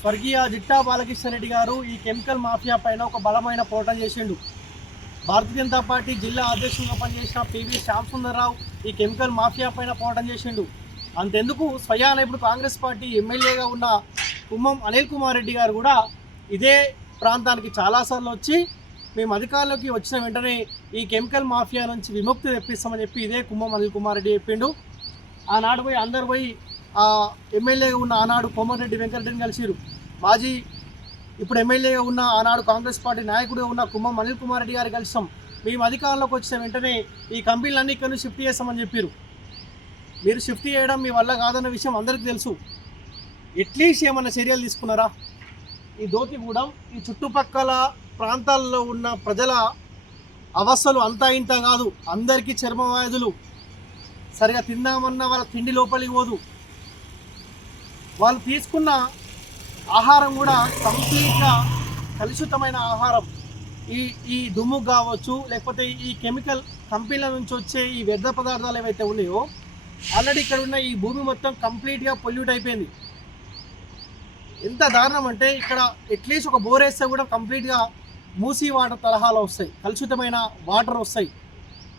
స్వర్గీయ జిట్టా బాలకృష్ణారెడ్డి గారు ఈ కెమికల్ మాఫియా పైన ఒక బలమైన పోరాటం చేసిండు. భారతీయ జనతా పార్టీ జిల్లా అధ్యక్షుడిగా పనిచేసిన పివి శ్యాంసుందర్రావు ఈ కెమికల్ మాఫియా పైన పోరాటం చేసిండు. అంతెందుకు స్వయాన ఇప్పుడు కాంగ్రెస్ పార్టీ ఎమ్మెల్యేగా ఉన్న కుమ్మం అనిల్ కుమార్ రెడ్డి గారు కూడా ఇదే ప్రాంతానికి చాలాసార్లు వచ్చి మేము అధికారంలోకి వచ్చిన వెంటనే ఈ కెమికల్ మాఫియా నుంచి విముక్తి తెప్పిస్తామని చెప్పి ఇదే కుమ్మం అనిల్ కుమార్ రెడ్డి చెప్పిండు. ఆనాడు పోయి అందరు పోయి ఆ ఎమ్మెల్యేగా ఉన్న ఆనాడు కోమటిరెడ్డి వెంకటరెడ్డిని కలిసిరు. మాజీ ఇప్పుడు ఎమ్మెల్యేగా ఉన్న ఆనాడు కాంగ్రెస్ పార్టీ నాయకుడిగా ఉన్న కుమ్మం అనిల్ కుమార్ రెడ్డి గారు కలిసాం. మేము అధికారంలోకి వచ్చిన వెంటనే ఈ కంపెనీలన్నీ ఇక్కడ నుంచి షిఫ్ట్ చేస్తామని చెప్పారు. మీరు షిఫ్ట్ చేయడం మీ వల్ల కాదన్న విషయం అందరికీ తెలుసు. ఎట్లీస్ట్ ఏమన్నా చర్యలు తీసుకున్నారా? ఈ దోతిగూడెం ఈ చుట్టుపక్కల ప్రాంతాల్లో ఉన్న ప్రజల అవస్థలు అంతా ఇంత కాదు. అందరికీ చర్మ వ్యాధులు, సరిగా తిందామన్నా వాళ్ళ తిండి లోపలికి పోదు. వాళ్ళు తీసుకున్న ఆహారం కూడా కంప్లీట్గా కలుషితమైన ఆహారం. ఈ దుమ్ము కావచ్చు, లేకపోతే ఈ కెమికల్ కంపెనీల నుంచి వచ్చే ఈ వ్యర్థ పదార్థాలు ఏవైతే ఉన్నాయో ఆల్రెడీ ఇక్కడ ఉన్న ఈ భూమి మొత్తం కంప్లీట్గా పొల్యూట్ అయిపోయింది. ఎంత దారుణం అంటే ఇక్కడ అట్లీస్ట్ ఒక బోర్ వేస్తే కూడా కంప్లీట్గా మూసీ వాటర్ తరహాలో వస్తాయి, కలుషితమైన వాటర్ వస్తాయి.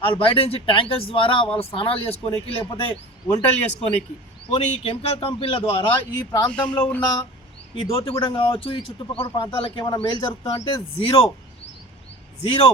వాళ్ళు బయట నుంచి ట్యాంకర్స్ ద్వారా వాళ్ళు స్నానాలు చేసుకోనికి, లేకపోతే వంటలు చేసుకోనికి. పోనీ ఈ కెమికల్ కంపెనీల ద్వారా ఈ ప్రాంతంలో ఉన్న ఈ దోతిగూడెం కావచ్చు, ఈ చుట్టుపక్కల ప్రాంతాలకు ఏమైనా మేలు జరుగుతుందంటే జీరో.